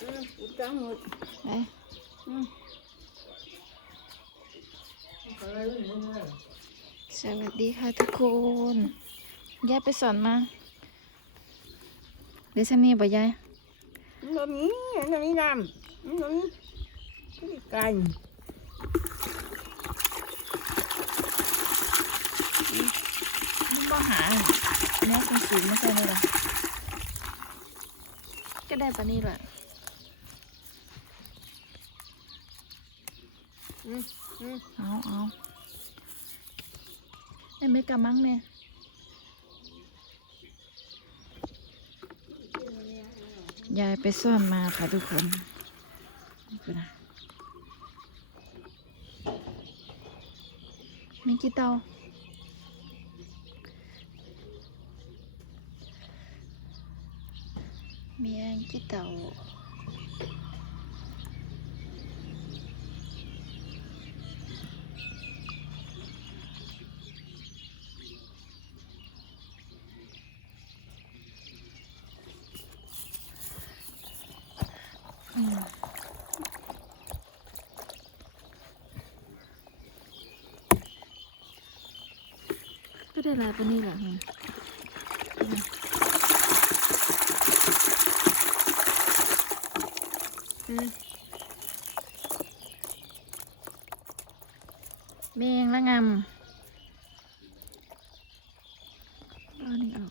อืมอีกจังหมดไปอืมสวัสดีค่ะทุกคนยายไปสอนมาเดี๋ยวจะมีบ่ยาย nó mí nó mí làm nó mí cái gì cành นี่บ่หาแม่คุณสูงไม่ใช่ไหมล่ะก็ได้ปะนี่แหละ เอาเอาได้ไม่กะมังแม่ยายไปซ่อนมาค่ะทุกคนนี่อนะมีกี่เตามีอันกี่เตา ก็ได้ลายปนนี้แหละอืม ừ แมงละงำเอานี่ออก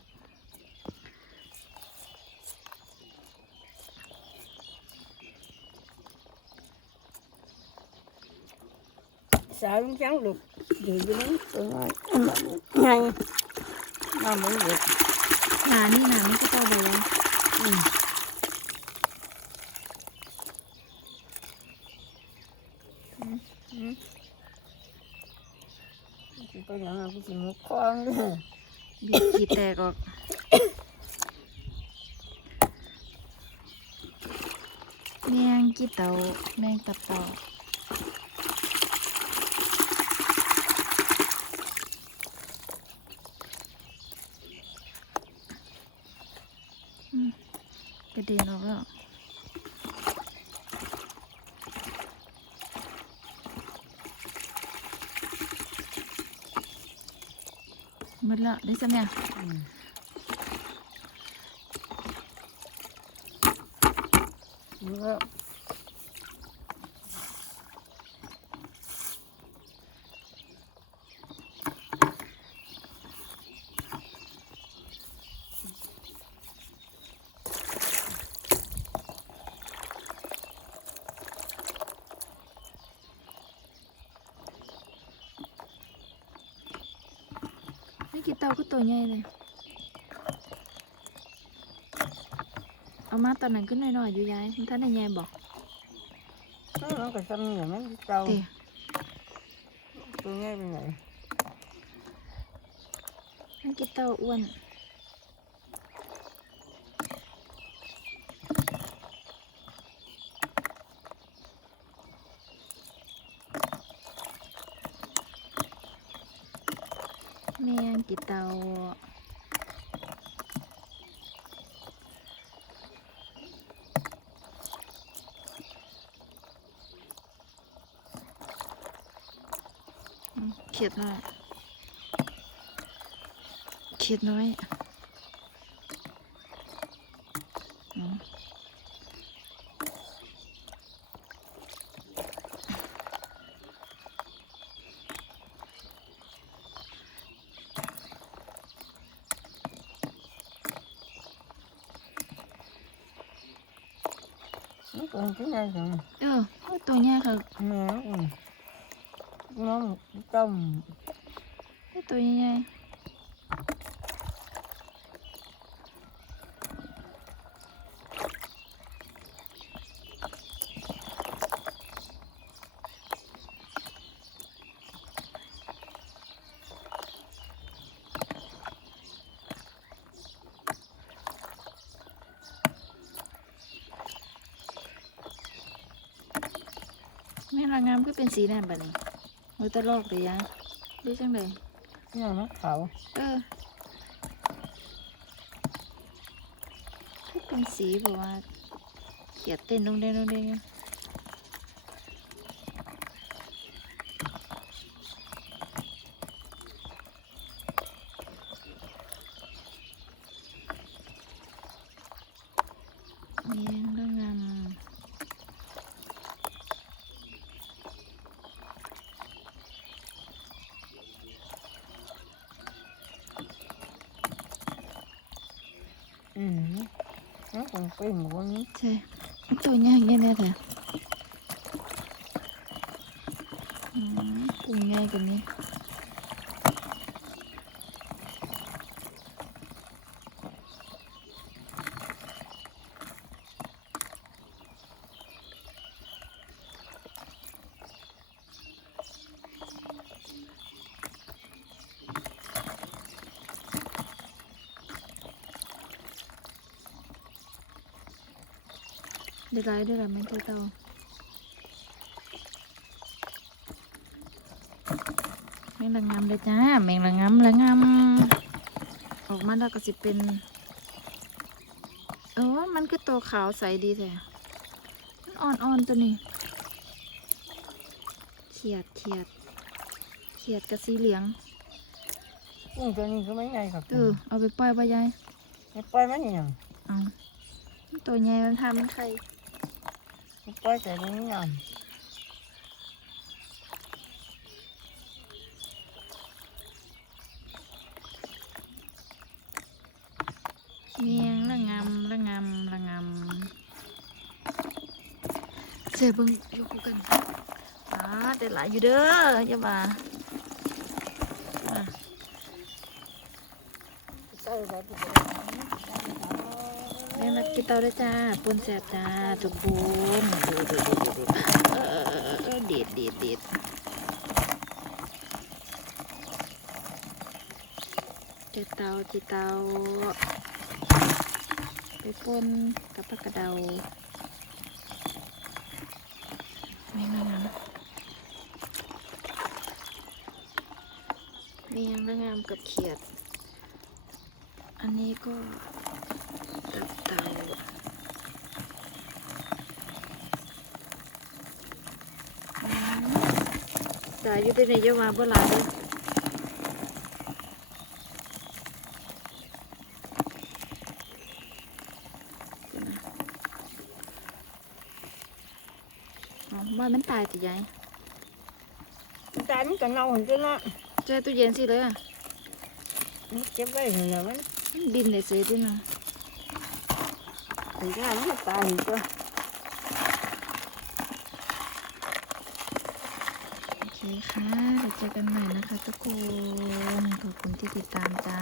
sợ nó trắng được gì với nó tụi nó nhanh nó mới được หนานี่หนานี่ก็ต่อไปแล้ว ừ ừ ừ Chị có nhận là cái gì một con nữa บีบขีดแตกออก แมงกี่เตาแมงตับเต่าอืมกระเด็นออกแล้ว หมดละได้ สักเนี่ย ừ Được. Mấy cái tàu có tổ nhây này เอามาตอนนั้นขึ้นหน่อยๆอยู่ยายท่านได้ยายบอก nó nó còn xăm rồi mấy cái trâu เตะ tôi nghe bên này ให้กินเต้าอ้วน แมงกี่เตาเขียดน้อยเขียดน้อย nó còn cái này rồi เออตัวเนี้ยค่ะ nè nó nó một tông ตั วใหญ่แม่ละงามก็เป็นสีนั่นแบบนี้มือตะลอกเลยยายดูจังเลย cái này nó khẩu เออคือเป็นสีแบบว่าขียดเต้นดงเด้งดงเด้งอยู่ เลี้ยงเรื่องงาม อืม nó còn cái muỗng ใช่ตัวใหญ่แค่นี้แหละอืมปูใหญ่กว่านี้ ได้ไรได้ไรไม่เท่าเต่าแมงระงำเลยจ้าแมงระงำระงำออกมาแล้วก็สิเป็นเออมันก็ตัวขาวใสดีแท้มันอ่อนๆตัวนี้เขียดเขียดเขียดกับสีเหลือง nhưng cho nên có mấy ngày thật เออเอาไปปล่อยปะยาย nó quay mấy nhỉ เอาตัวใหญ่มันทำมันไข่ nó quay chạy đến nhầm เมียงระงำระงำระงำเสียเแต่ยอยู่เด้ออย่ามาอะ Sao vậy chị? แม่มากินเตาด้วยจ้าปุนแสบจ้าทุกคนดูดูดูดูดูเออเด็ดเด็ดเด็ดจ็ดเตาจีเตาไปป่นกับปลากระเดาแม่งงามเมียงและงามกับเขียด อันนี้ก็ ตับเต่าอืมตายอยู่ที่ไหนเยอะมาเบื่อหลายเลยอ๋อบ้านมันตายสิยาย ta nó cần lâu hơn chứ nó เจอตู้เย็นสิเลยอะ nó chép với rồi là nó ดินเลย เสียดินะ thì cái nó ta thì cho โอเคค่ะเดี๋ยวเจอกันใหม่นะคะทุกคน ขอบคุณที่ติดตามจ้า